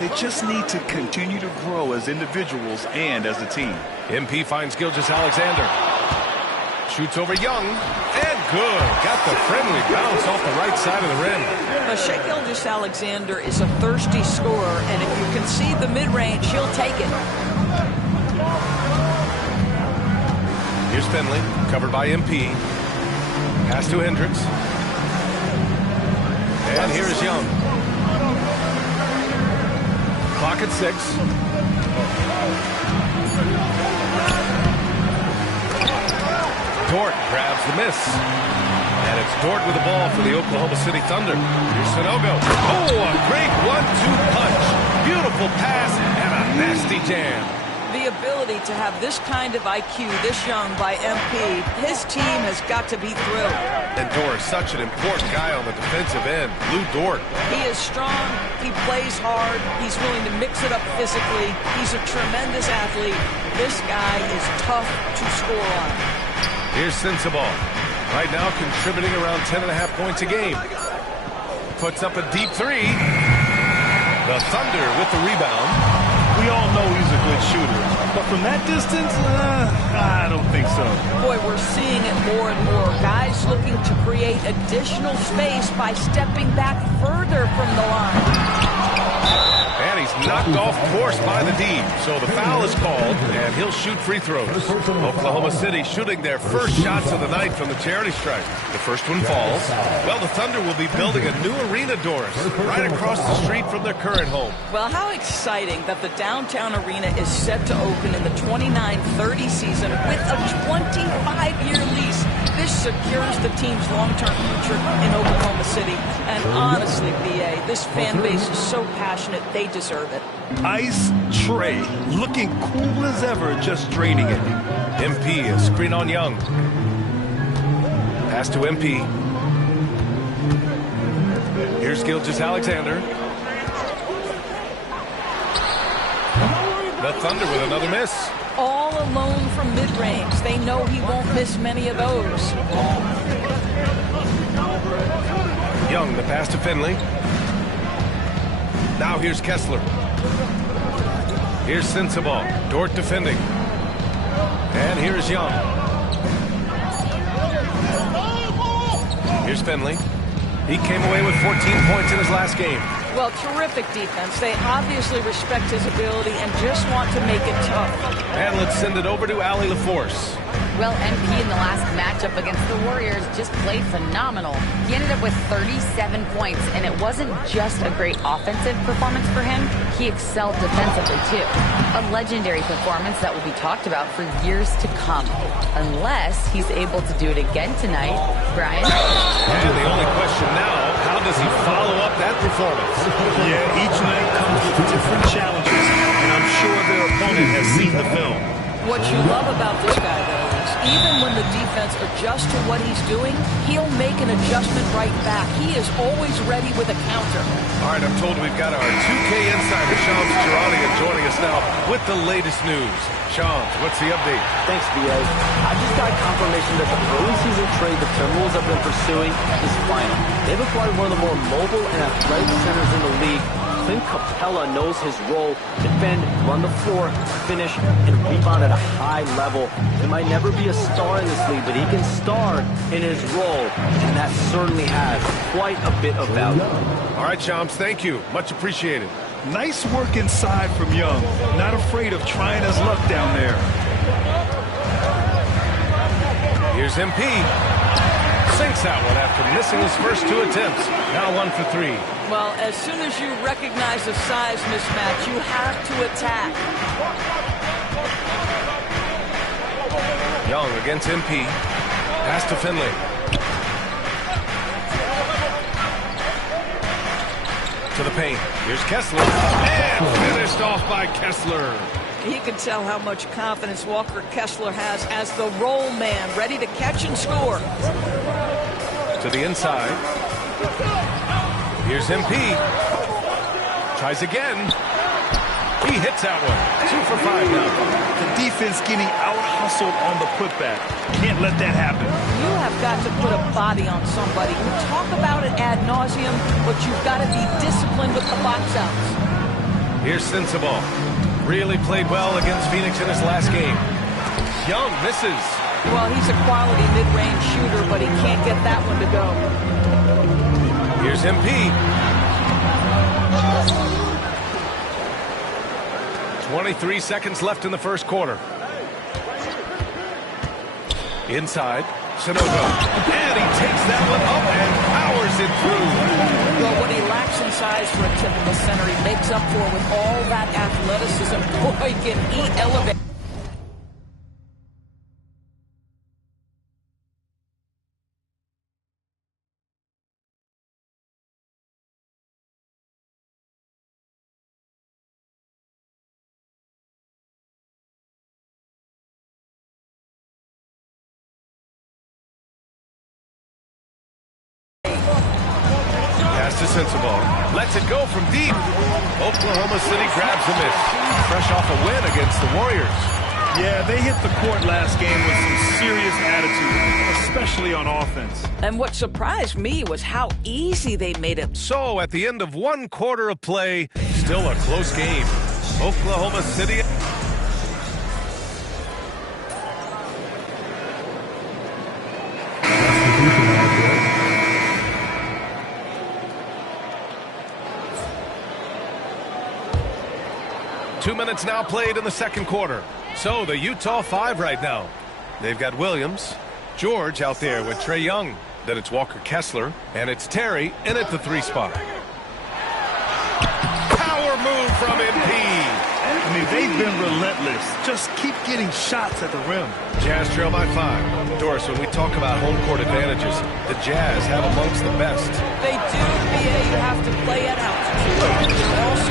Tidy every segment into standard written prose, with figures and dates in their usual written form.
They just need to continue to grow as individuals and as a team. MP finds Gilgeous-Alexander. Shoots over Young. And good. Got the friendly bounce off the right side of the rim. Shai Gilgeous-Alexander is a thirsty scorer, and if you concede the mid-range, he'll take it. Here's Finley, covered by MP. Pass to Hendricks. And here's Young. Clock at 6. Dort grabs the miss. And it's Dort with the ball for the Oklahoma City Thunder. Here's Sanogo. Oh, a great 1-2 punch. Beautiful pass and a nasty jam. The ability to have this kind of IQ this young by MP, his team has got to be thrilled. And Dort is such an important guy on the defensive end. Lou Dort. He is strong. He plays hard. He's willing to mix it up physically. He's a tremendous athlete. This guy is tough to score on. Here's Sensabaugh. Right now contributing around 10.5 points a game. Puts up a deep 3. The Thunder with the rebound. We all know he's a good shooter, but from that distance, I don't think so. Boy, we're seeing it more and more. Guys looking to create additional space by stepping back further from the line. And he's knocked off course by the D. So the foul is called, and he'll shoot free throws. Oklahoma City shooting their first shots of the night from the charity stripe. The first one falls. Well, the Thunder will be building a new arena, Doris, right across the street from their current home. Well, how exciting that the downtown arena is set to open in the 29-30 season with a 25-year lease. This secures the team's long-term future in Oklahoma City. And honestly, BA, this fan base is so passionate, they deserve it. Ice tray, looking cool as ever, just draining it. MP, a screen on Young. Pass to MP. Here's Gilgeous-Alexander. The Thunder with another miss. All alone from mid-range. They know he won't miss many of those. Young, the pass to Finley. Now here's Kessler. Here's Sensabaugh. Dort defending. And here's Young. Here's Finley. He came away with 14 points in his last game. Well, terrific defense. They obviously respect his ability and just want to make it tough. And let's send it over to Allie LaForce. Well, MP in the last matchup against the Warriors just played phenomenal. He ended up with 37 points, and it wasn't just a great offensive performance for him. He excelled defensively, too. A legendary performance that will be talked about for years to come. Unless he's able to do it again tonight. Brian? And the only question now, how does he follow up that performance? Yeah, each night comes with different challenges, and I'm sure their opponent has seen the film. What you love about this guy, though, is even when the defense adjusts to what he's doing, he'll make an adjustment right back. He is always ready with a counter. All right, I'm told we've got our 2K insider, Shams Charania, joining us now with the latest news. Shams, what's the update? Thanks, B.A. I just got confirmation that the early season trade the Timberwolves have been pursuing is final. They've acquired one of the more mobile and athletic centers in the league. Clint Capella knows his role: defend, run the floor, finish, and rebound at a high level. He might never be a star in this league, but he can star in his role, and that certainly has quite a bit of value. All right, Shams, thank you. Much appreciated. Nice work inside from Young. Not afraid of trying his luck down there. Here's MP. Sinks that one after missing his first 2 attempts. Now 1 for 3. Well, as soon as you recognize the size mismatch, you have to attack. Young against MP. Pass to Finley. To the paint. Here's Kessler. And finished off by Kessler. You can tell how much confidence Walker Kessler has as the roll man, ready to catch and score. To the inside. Here's MP. Tries again. He hits that one. 2 for 5 now. The defense getting out-hustled on the putback. Can't let that happen. You have got to put a body on somebody. We talk about it ad nauseum, but you've got to be disciplined with the box outs. Here's Sensabaugh. Really played well against Phoenix in his last game. Young misses. Well, he's a quality mid-range shooter, but he can't get that one to go. Here's MP. 23 seconds left in the first quarter. Inside, Sanogo. And he takes that one up and powers it through. Well, what he lacks in size for a typical center, he makes up for with all that athleticism. Boy, can he elevate. Pass to Sensabaugh. Lets it go from deep. Oklahoma City grabs a miss. Fresh off a win against the Warriors. Yeah, they hit the court last game with some serious attitude, especially on offense. And what surprised me was how easy they made it. So at the end of one quarter of play, still a close game. Oklahoma City. Two minutes now played in the second quarter. So the Utah 5 right now. They've got Williams, George out there with Trae Young. Then it's Walker Kessler, and it's Terry in at the 3 spot. Power move from MP. I mean, they've been relentless. Just keep getting shots at the rim. Jazz trail by 5. Doris, when we talk about home court advantages, the Jazz have amongst the best. They do, BA. You have to play at altitude. They're also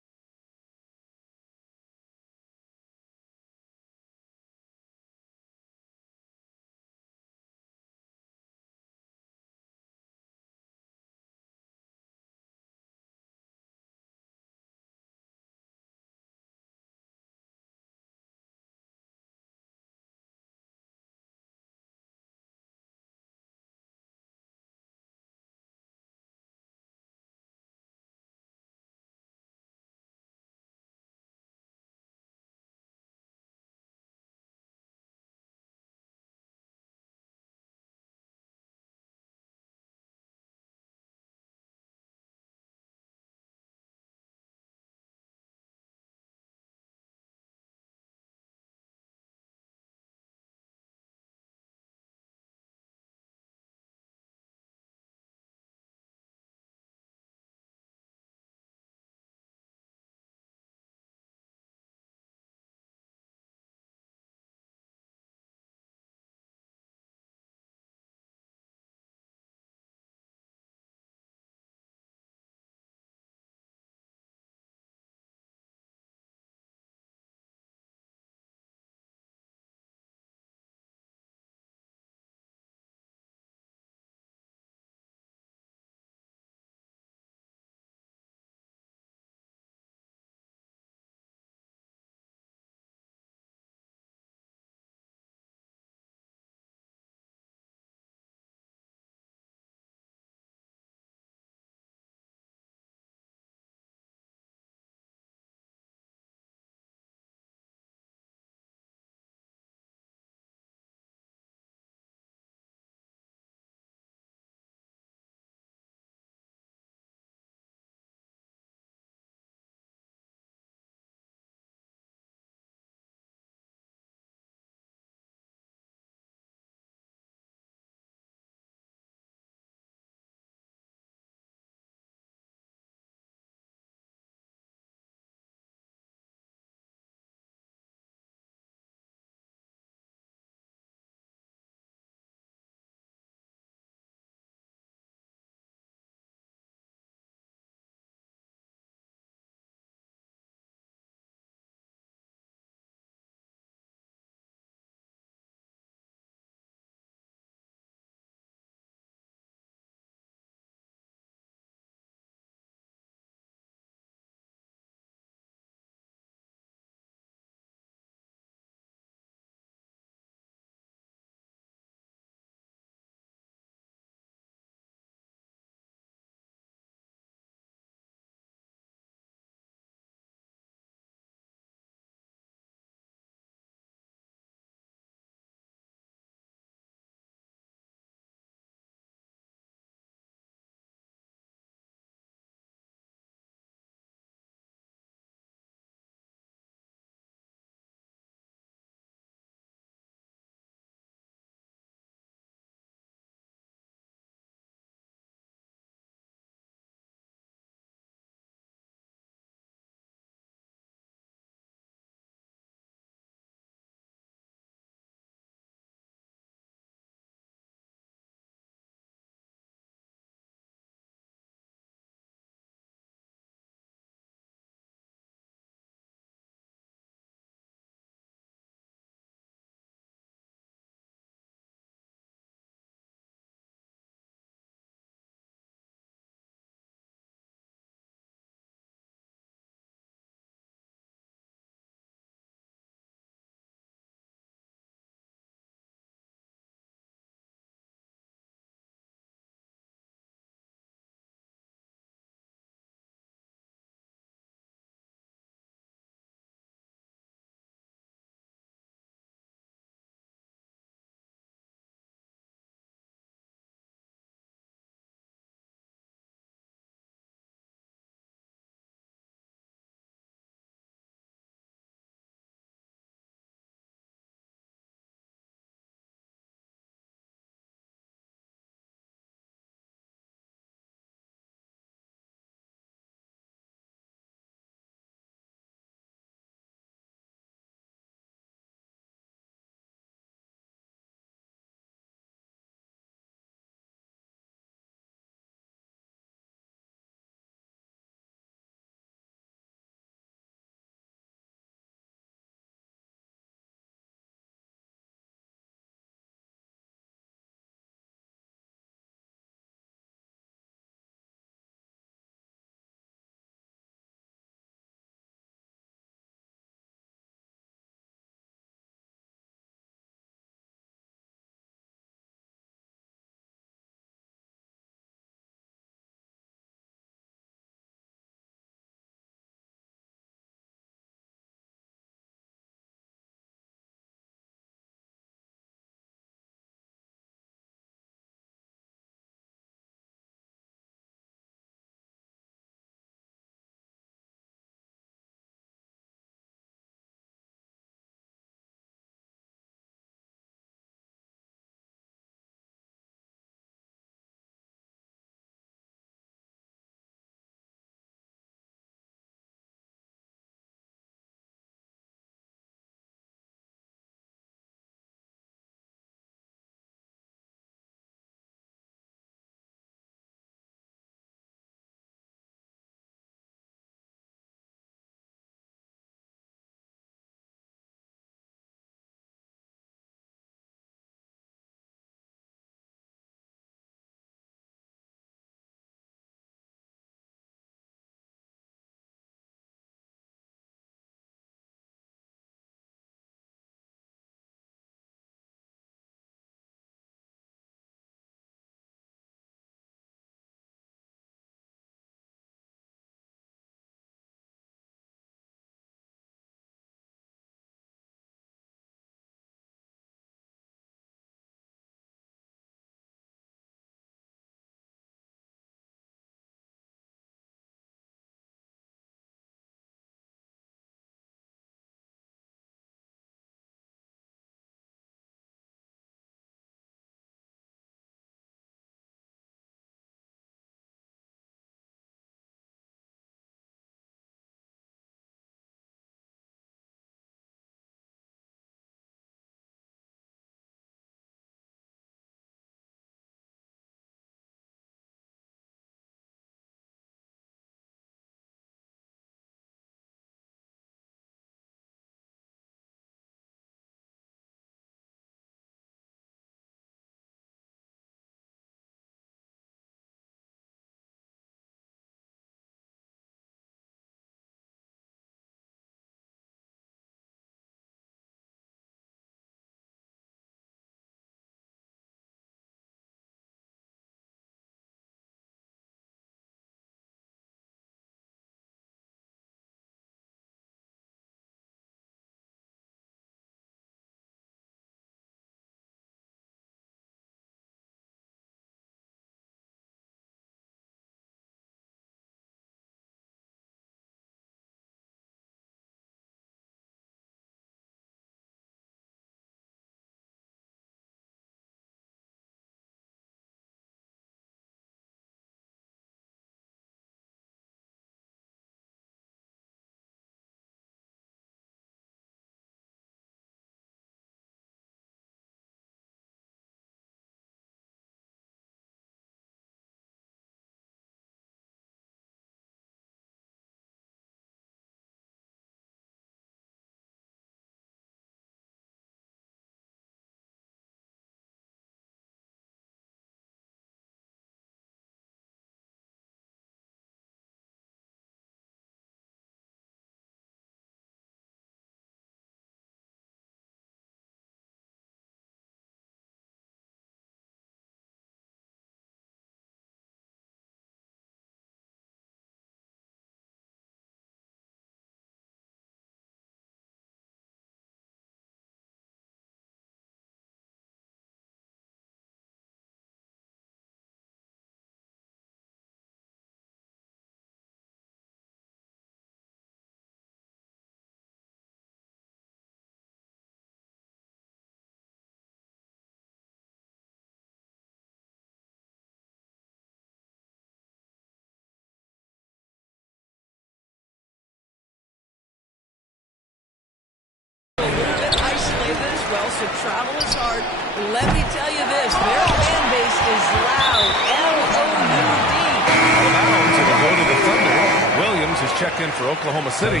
travel is hard. Let me tell you this, their fan base is loud. L-O-U-D. Out of bounds, it'll go to the Thunder. Williams is checked in for Oklahoma City.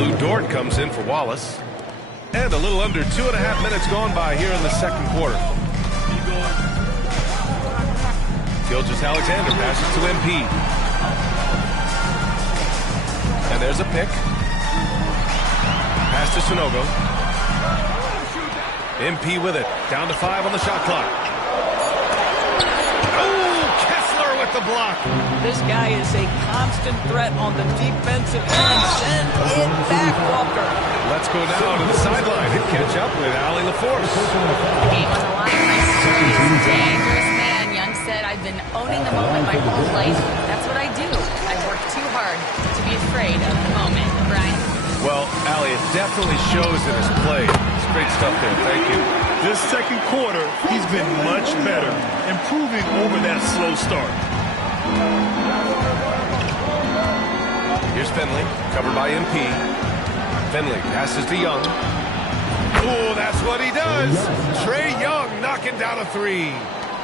Lou Dort comes in for Wallace. And a little under 2.5 minutes gone by here in the second quarter. Gilgeous-Alexander passes to MP. And there's a pick. Pass to Sonogo. MP with it. Down to 5 on the shot clock. Oh, Kessler with the block. This guy is a constant threat on the defensive end. Send it back, Walker. Let's go now to the sideline and catch up with Allie LaForce. Game on the line. My story is a dangerous man. Young said, I've been owning the moment my whole life. That's what I do. I work too hard to be afraid of the moment. Brian? Well, Allie, it definitely shows in his play. It's great stuff there. Thank you. This second quarter, he's been much better, improving over that slow start. Here's Finley, covered by MP. Finley passes to Young. Oh, that's what he does. Trae Young knocking down a three.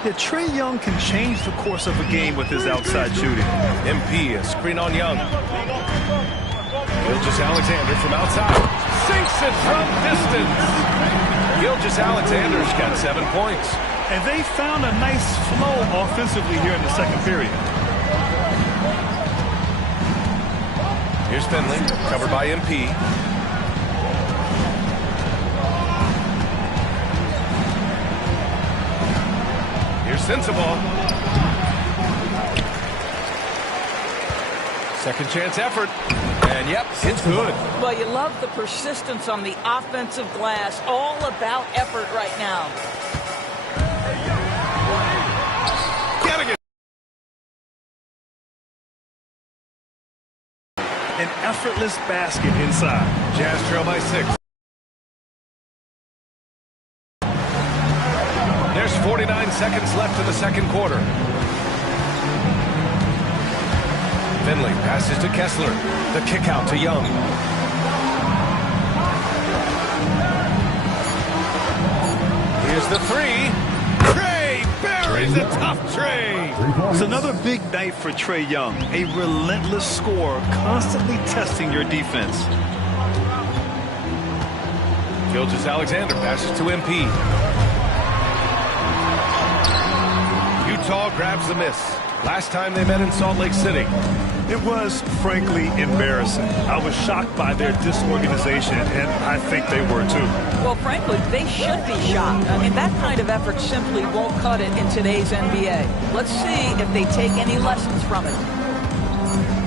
Yeah, Trae Young can change the course of a game with his outside shooting. MP, a screen on Young. Gilgeous-Alexander from outside. Sinks it from distance. Gilgeous-Alexander's got 7 points. And they found a nice flow offensively here in the second period. Here's Finley, covered by MP. Here's Sensabaugh. Second chance effort. And yep, it's good. Well, you love the persistence on the offensive glass. All about effort right now. Gotta get. An effortless basket inside. Jazz trail by 6. There's 49 seconds left in the second quarter. Finley passes to Kessler. The kick out to Young. Here's the three. Trae buries a tough Trae. It's another big night for Trae Young. A relentless scorer, constantly testing your defense. Gilgeous-Alexander passes to MP. Utah grabs the miss. Last time they met in Salt Lake City. It was, frankly, embarrassing. I was shocked by their disorganization, and I think they were too. Well, frankly, they should be shocked. I mean, that kind of effort simply won't cut it in today's NBA. Let's see if they take any lessons from it.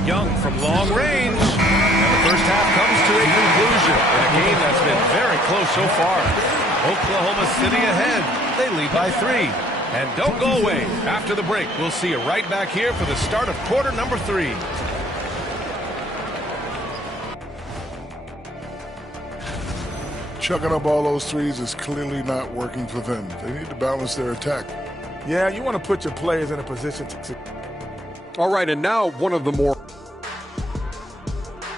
Young from long range. And the first half comes to a conclusion in a game that's been very close so far. Oklahoma City ahead. They lead by 3. And don't go away. After the break, we'll see you right back here for the start of quarter number 3. Chucking up all those threes is clearly not working for them. They need to balance their attack. Yeah, you want to put your players in a position to... All right, and now one of the more...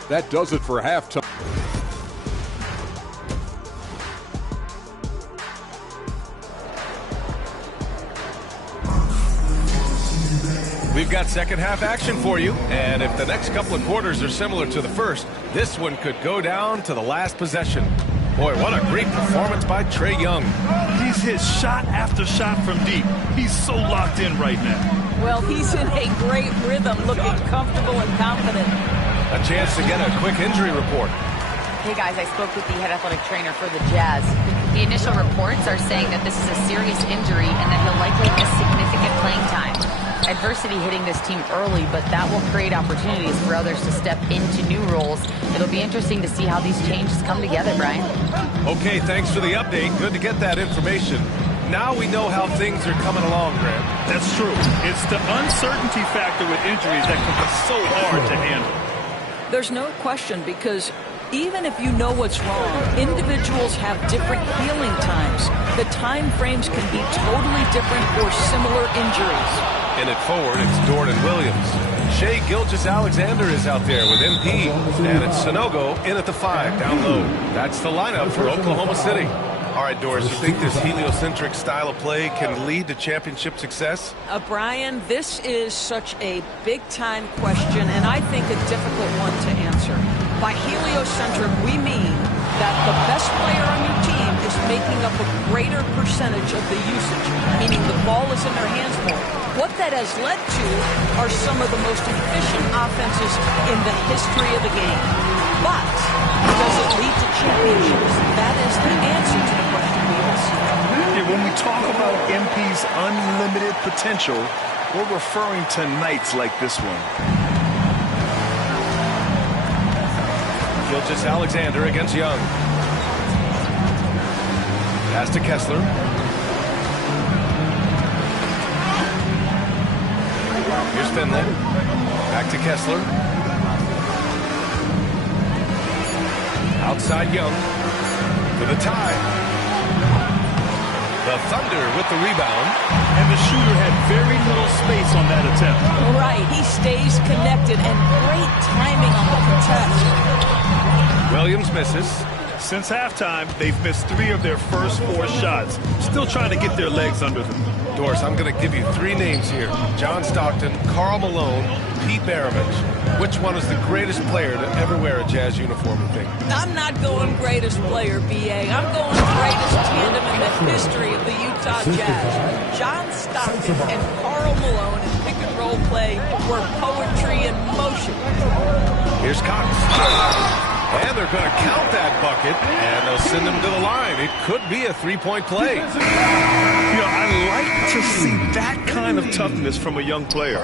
That does it for halftime. We've got second half action for you, and if the next couple of quarters are similar to the first, this one could go down to the last possession. Boy, what a great performance by Trae Young. He's hit shot after shot from deep. He's so locked in right now. Well, he's in a great rhythm, looking comfortable and confident. A chance to get a quick injury report. Hey guys, I spoke with the head athletic trainer for the Jazz. The initial reports are saying that this is a serious injury and that he'll likely miss significant playing time. Adversity hitting this team early, but that will create opportunities for others to step into new roles. It'll be interesting to see how these changes come together, Brian. Okay, thanks for the update. Good to get that information. Now we know how things are coming along, Grant. That's true. It's the uncertainty factor with injuries that can be so hard to handle. There's no question, because even if you know what's wrong, individuals have different healing times. The time frames can be totally different for similar injuries. In it forward, it's Dort and Williams. Shai Gilgeous-Alexander is out there with MP. And it's Sonogo in at the 5, down low. That's the lineup for Oklahoma City. All right, Doris, you think this heliocentric style of play can lead to championship success? Brian, this is such a big-time question, and I think a difficult one to answer. By heliocentric, we mean that the best player on your team is making up a greater percentage of the usage, meaning the ball is in their hands more. What that has led to are some of the most efficient offenses in the history of the game. But does it lead to championships? That is the answer to the question we all see. Yeah, when we talk about MP's unlimited potential, we're referring to nights like this one. Gilgeous-Alexander against Young. Pass to Kessler. Here's Finley. Back to Kessler. Outside Young. For the tie. The Thunder with the rebound. And the shooter had very little space on that attempt. Right, he stays connected, and great timing on the contest. Williams misses. Since halftime, they've missed 3 of their first 4 shots. Still trying to get their legs under them. Doris, I'm going to give you 3 names here. John Stockton, Karl Malone, Pete Maravich. Which one is the greatest player to ever wear a Jazz uniform, you think? I'm not going greatest player, B.A. I'm going greatest tandem in the history of the Utah Jazz. John Stockton and Karl Malone in pick-and-roll play were poetry in motion. Here's Cox. And they're going to count that bucket, and they'll send him to the line. It could be a 3-point play. You know, I like to see that kind of toughness from a young player.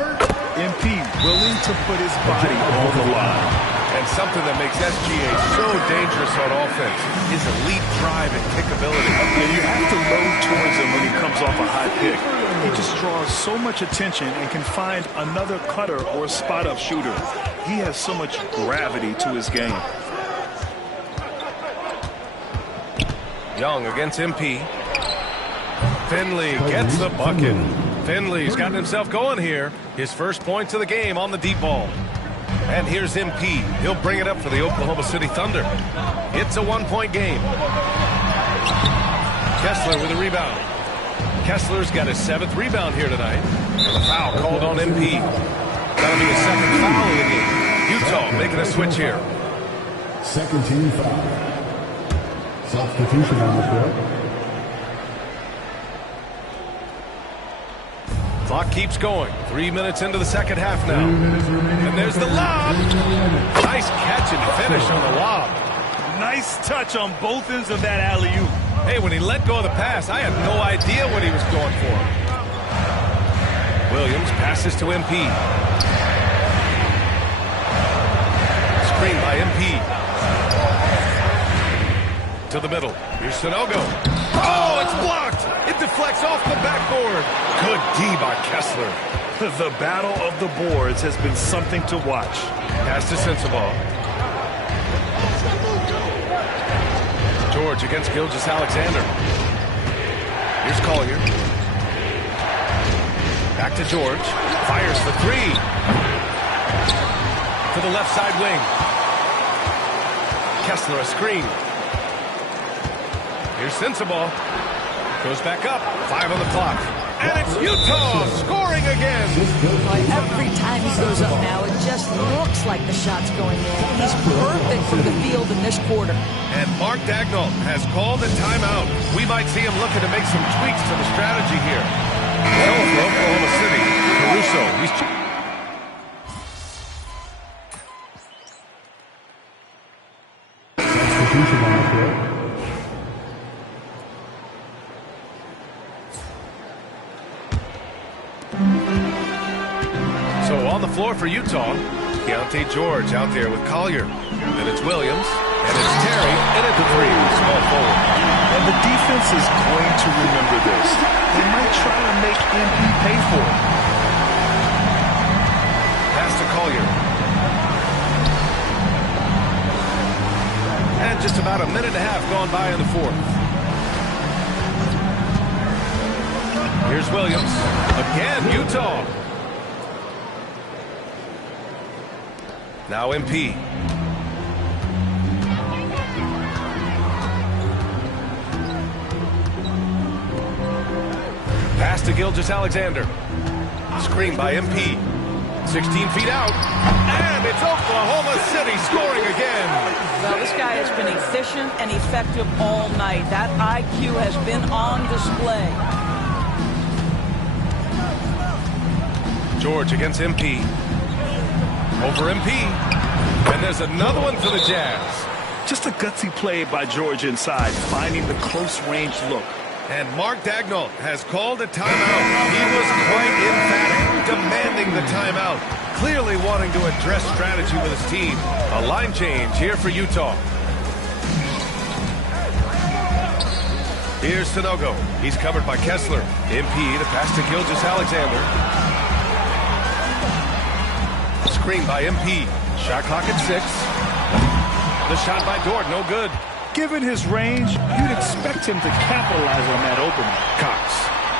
MP willing to put his body on the line. And something that makes SGA so dangerous on offense is elite drive and kickability. Yeah, you have to load towards him when he comes off a high pick. He just draws so much attention and can find another cutter or spot-up shooter. He has so much gravity to his game. Young against MP. Finley gets the bucket. Finley's gotten himself going here. His first points of the game on the deep ball. And here's MP. He'll bring it up for the Oklahoma City Thunder. It's a 1-point game. Kessler with a rebound. Kessler's got his 7th rebound here tonight. And a foul called on MP. That'll be his 2nd foul of the game. Utah making a switch here. Second team foul. Substitution on the court. Clock keeps going. 3 minutes into the second half now. And there's the lob. Nice catch and finish on the lob. Nice touch on both ends of that alley-oop. Hey, when he let go of the pass, I had no idea what he was going for. Williams passes to MP. Screen by MP. To the middle. Here's Sanogo. Oh, it's blocked. It deflects off the backboard. Good D by Kessler. The battle of the boards has been something to watch. Pass to Sensabaugh. George against Gilgeous-Alexander. Here's Collier. Back to George. Fires for 3. To the left side wing. Kessler a screen. Here's Sensabaugh. Goes back up. 5 on the clock. And it's Utah scoring again. Every time he goes up now, it just looks like the shot's going in. He's perfect from the field in this quarter. And Mark Dagnall has called a timeout. We might see him looking to make some tweaks to the strategy here. Well, for Oklahoma City, Caruso. Substitution on the court. On the floor for Utah, Keontae George out there with Collier. And it's Williams, and it's Terry, and it's a 3. Small forward. And the defense is going to remember this. They might try to make MP pay for it. Pass to Collier. And just about a minute and a half gone by in the 4th. Here's Williams. Again, Utah. Now MP. to Gilgeous-Alexander. Screen by MP. 16 feet out. And it's Oklahoma City scoring again. Well, this guy has been efficient and effective all night. That IQ has been on display. George against MP. Over MP. And there's another one for the Jazz. Just a gutsy play by George inside, finding the close-range look. And Mark Daigneault has called a timeout. He was quite emphatic, demanding the timeout. Clearly wanting to address strategy with his team. A line change here for Utah. Here's Sanogo. He's covered by Kessler. MP to pass to Gilgeous-Alexander. Screen by MP. Shot clock at 6. The shot by Dort, no good. Given his range, you'd expect him to capitalize on that opening. Cox.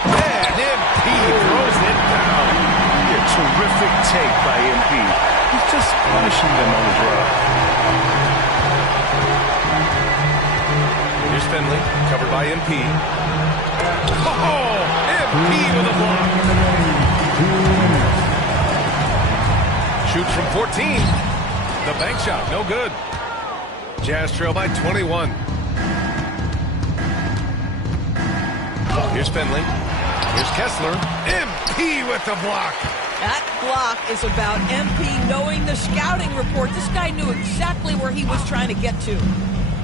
And MP throws it down. A terrific take by MP. He's just punishing them on the drive. Here's Finley, covered by MP. Oh, MP with a block. Shoots from 14. The bank shot, no good. Jazz trail by 21. Here's Finley. Here's Kessler. MP with the block. That block is about MP knowing the scouting report. This guy knew exactly where he was trying to get to.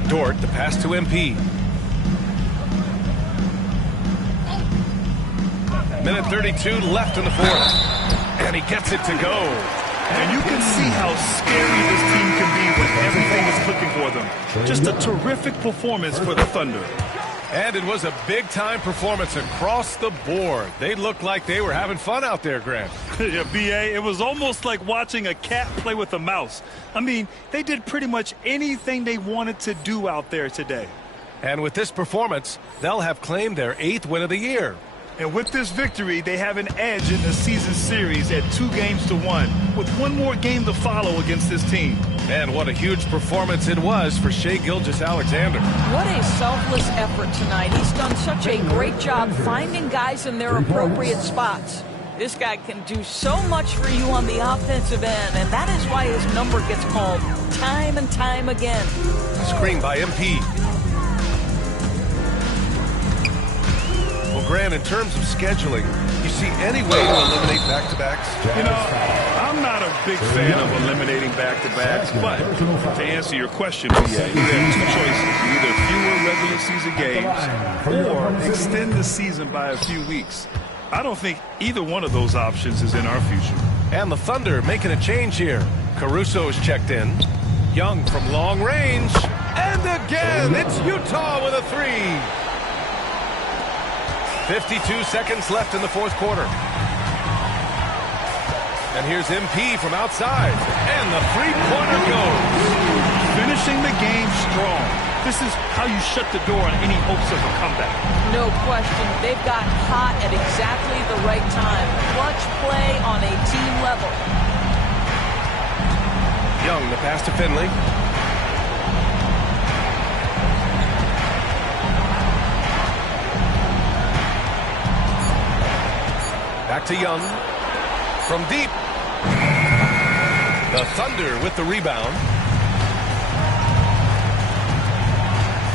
Dort, the pass to MP. Minute 32 left in the fourth. And he gets it to go. And you can see how scary this team can be when everything is clicking for them. Just a terrific performance for the Thunder. And it was a big-time performance across the board. They looked like they were having fun out there, Grant. Yeah, B.A., it was almost like watching a cat play with a mouse. I mean, they did pretty much anything they wanted to do out there today. And with this performance, they'll have claimed their 8th win of the year. And with this victory, they have an edge in the season series at 2-1, with one more game to follow against this team. And what a huge performance it was for Shai Gilgeous-Alexander. What a selfless effort tonight. He's done such a great job finding guys in their appropriate spots. This guy can do so much for you on the offensive end, and that is why his number gets called time and time again. Screen by MP. Well, Grant, in terms of scheduling, you see any way to eliminate back-to-backs? You know, I'm not a big fan of eliminating back-to-backs, but to answer your question, you have two choices. Either fewer regular season games or extend the season by a few weeks. I don't think either one of those options is in our future. And the Thunder making a change here. Caruso is checked in. Young from long range. And again, it's Utah with a 3. 52 seconds left in the fourth quarter. And here's MP from outside. And the three-pointer goes. Finishing the game strong. This is how you shut the door on any hopes of a comeback. No question. They've got hot at exactly the right time. Clutch play on a team level. Young, the pass to Finley. Back to Young. From deep. The Thunder with the rebound.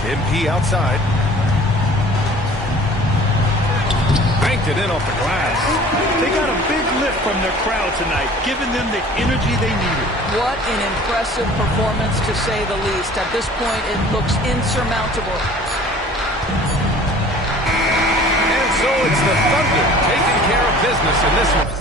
MP outside. Banked it in off the glass. They got a big lift from their crowd tonight, giving them the energy they needed. What an impressive performance, to say the least. At this point, it looks insurmountable. And so it's the Thunder taking care of business in this one.